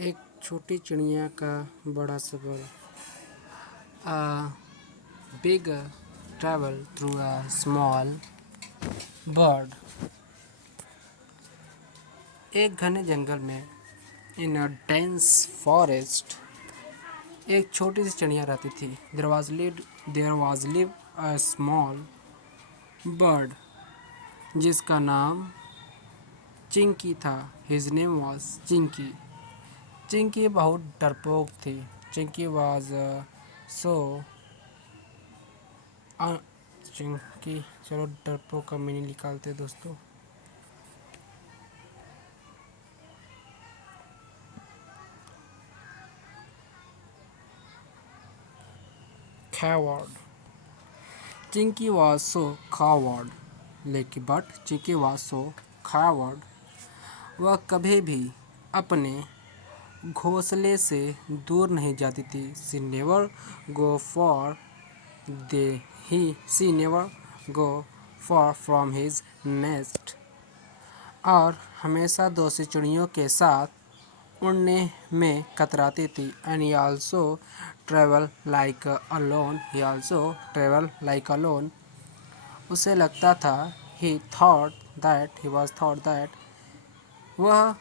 एक छोटी चिड़िया का बड़ा सफ़र। A big travel through a small bird। एक घने जंगल में इन अ डेंस फॉरेस्ट एक छोटी सी चिड़िया रहती थी। There was live a small bird जिसका नाम चिंकी था। His name was Chinki. Chinki बहुत डरपोक थी। चिंकी वाज सो चिंकी, चलो डरपोक का मीनिंग निकालते हैं दोस्तों। coward। Chinki was so coward। लेकिन चिंकी was so coward। वह कभी भी अपने घोंसले से दूर नहीं जाती थी। She never go far from his nest। और हमेशा दूसरी चिड़ियों के साथ उड़ने में कतराती थी। And he also travel like alone। उसे लगता था he was thought that वह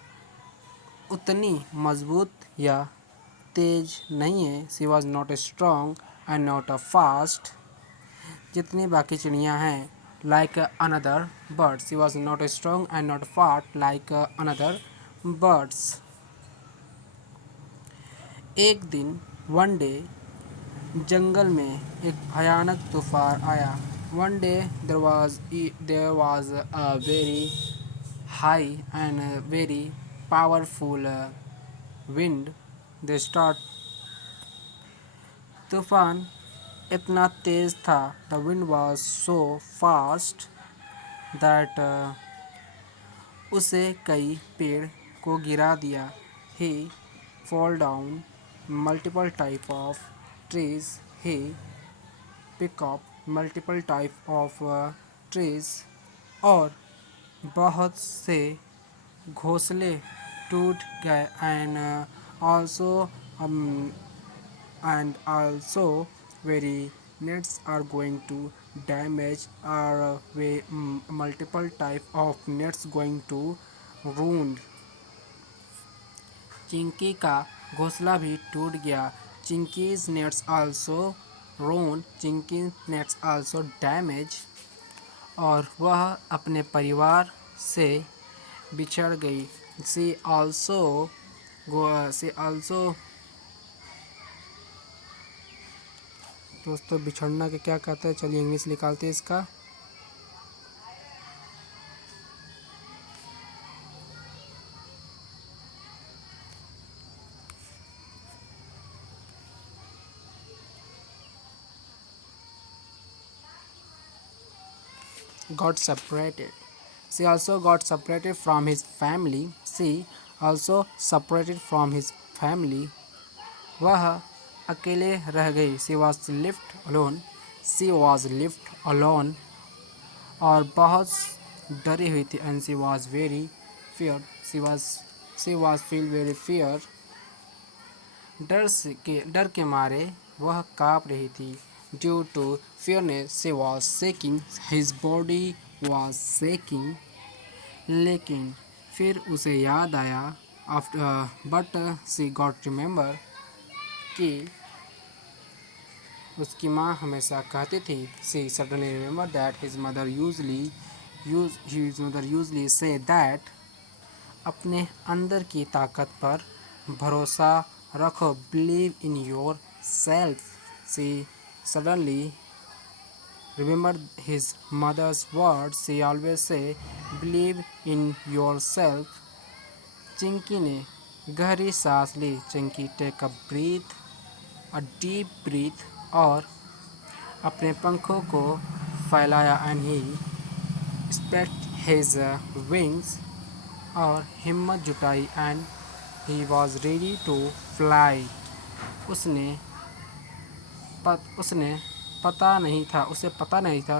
उतनी मजबूत या तेज नहीं है। She was not strong and not fast जितनी बाकी चिड़ियाँ हैं। Like another bird। She was not strong and not fast like another birds। एक दिन वन डे जंगल में एक भयानक तूफान आया। One day there was a very high and very powerful wind। The start तूफान इतना तेज था। The wind was so fast that उसे कई पेड़ को गिरा दिया। He fall down multiple type of trees। He pick up multiple type of trees। और बहुत से घोंसले टूट गए। And also very nets are going to damage, or multiple type of nets going to ruin। Chinki का घोंसला भी टूट गया। Chinki's nets also ruined। Chinki nets also damage. और वह अपने परिवार से बिछड़ गई। सी आल्सो दोस्तों बिछड़ना के क्या कहते हैं, चलिए इंग्लिश निकालते हैं इसका। got separated। She also got separated from his family। She also separated from his family। वह अकेले रह गई। She was left alone। She was left alone। और बहुत डरी हुई थी। And she was very feared। She was feel very fear। डर के मारे वह काँप रही थी। Due to fearness she was shaking। His body was shaking। लेकिन फिर उसे याद आया बट she got remember कि उसकी माँ हमेशा कहती थी। She suddenly remembered that his mother usually say that अपने अंदर की ताकत पर भरोसा रखो। Believe in yourself। She suddenly remembered his mother's words। She always say believe in yourself। Chinki ने गहरी सांस ली। Chinki take a deep breath और अपने पंखों को फैलाया। And he spread his wings और हिम्मत जुटाई। And he was ready to fly. उसे पता नहीं था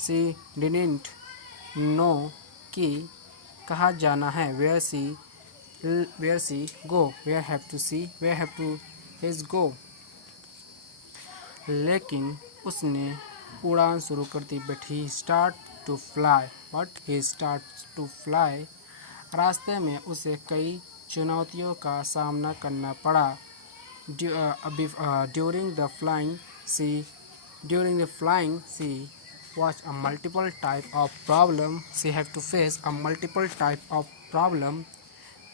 शी डिडंट नो कि कहाँ जाना है, where she go, where have to his go. लेकिन उसने उड़ान शुरू कर दी, but he start to fly, रास्ते में उसे कई चुनौतियों का सामना करना पड़ा। During the flying she During the flying, she was a multiple type of problem. She have to face a multiple type of problem.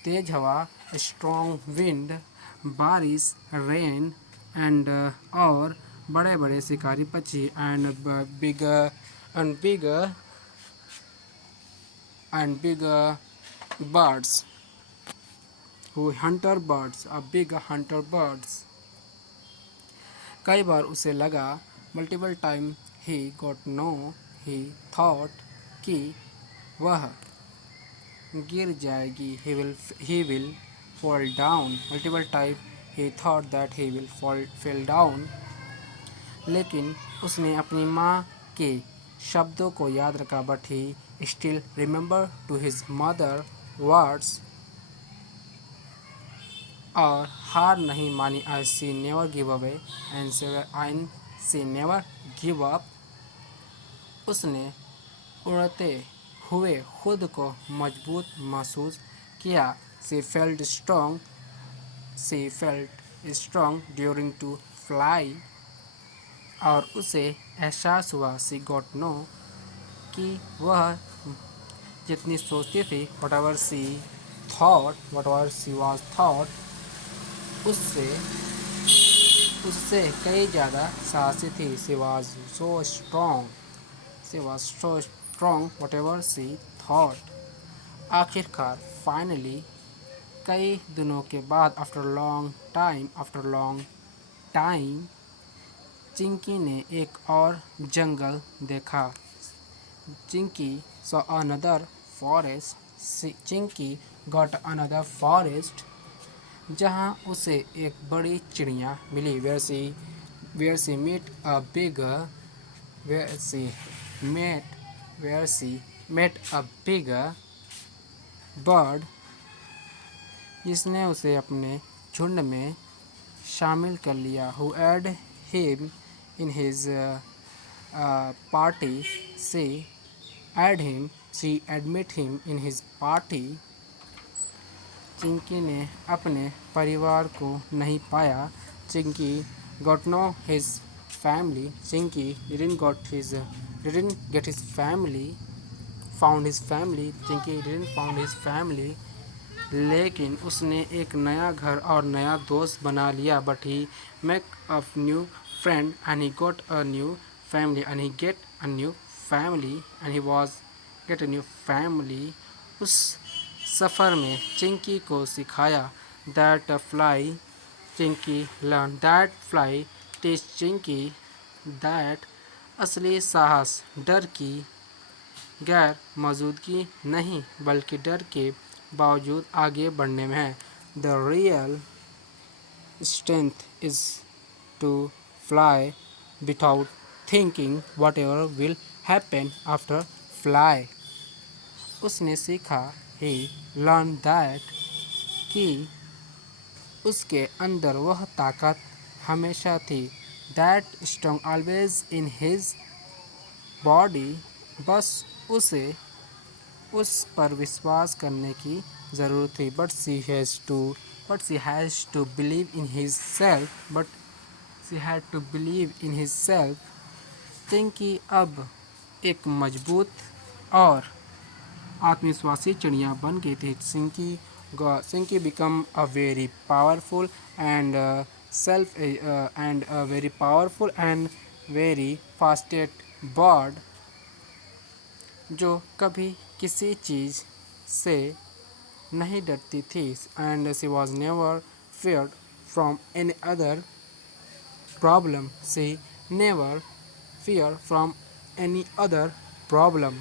तेज हवा, strong wind, बारिश, rain, and और बड़े बड़े शिकारी पक्षी and bigger birds who hunter birds, big hunter birds. कई बार उसे लगा, multiple time he got no, he thought कि वह गिर जाएगी, he will fall down, multiple time he thought that he will fell down. लेकिन उसने अपनी माँ के शब्दों को याद रखा, but he still remember to his mother words, और हार नहीं मानी। I she never give away and she never give up. उसने उड़ते हुए खुद को मजबूत महसूस किया। She felt strong during to fly, और उसे एहसास हुआ, सी गॉट नो, कि वह जितनी सोचती थी, what ever see was thought, उससे कई ज़्यादा साहसी थी। She was so strong what ever see thought. आखिरकार फाइनली, कई दिनों के बाद, आफ्टर लॉन्ग टाइम, चिंकी ने एक और जंगल देखा। Chinki saw another forest. Chinki got another forest, जहाँ उसे एक बड़ी चिड़िया मिली। Where she met a bigger bird, जिसने उसे अपने झुंड में शामिल कर लिया। Who add him in his party, she admit him in his party. Chinki ने अपने परिवार को नहीं पाया। Chinki got no his family. Chinki didn't get his family, found his family. Chinki didn't found his family. लेकिन उसने एक नया घर और नया दोस्त बना लिया। But he make a new friend and he got a new family and he get a new family and he was get a new family. उस सफ़र में चिंकी को सिखाया that fly, Chinki learn that fly teach Chinki that असली साहस डर की गैर मौजूदगी नहीं, बल्कि डर के बावजूद आगे बढ़ने में है। The real strength is to fly without thinking whatever will happen after fly. उसने सीखा, ही लर्न दैट, कि उसके अंदर वह ताकत हमेशा थी, that strong always in his body. बस उसे उस पर विश्वास करने की ज़रूरत थी। But she has to believe in his self. Chinki अब एक मजबूत और आत्मविश्वासी चिड़िया बन गई थी। Chinki become a very powerful and very fastest bird, जो कभी किसी चीज़ से नहीं डरती थी। And she was never feared from any other problem. She never fear from any other problem.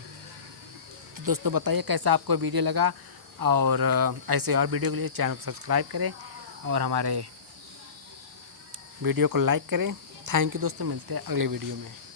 तो दोस्तों बताइए कैसा आपको वीडियो लगा, और ऐसे और वीडियो के लिए चैनल को सब्सक्राइब करें और हमारे वीडियो को लाइक करें। थैंक यू दोस्तों, मिलते हैं अगले वीडियो में।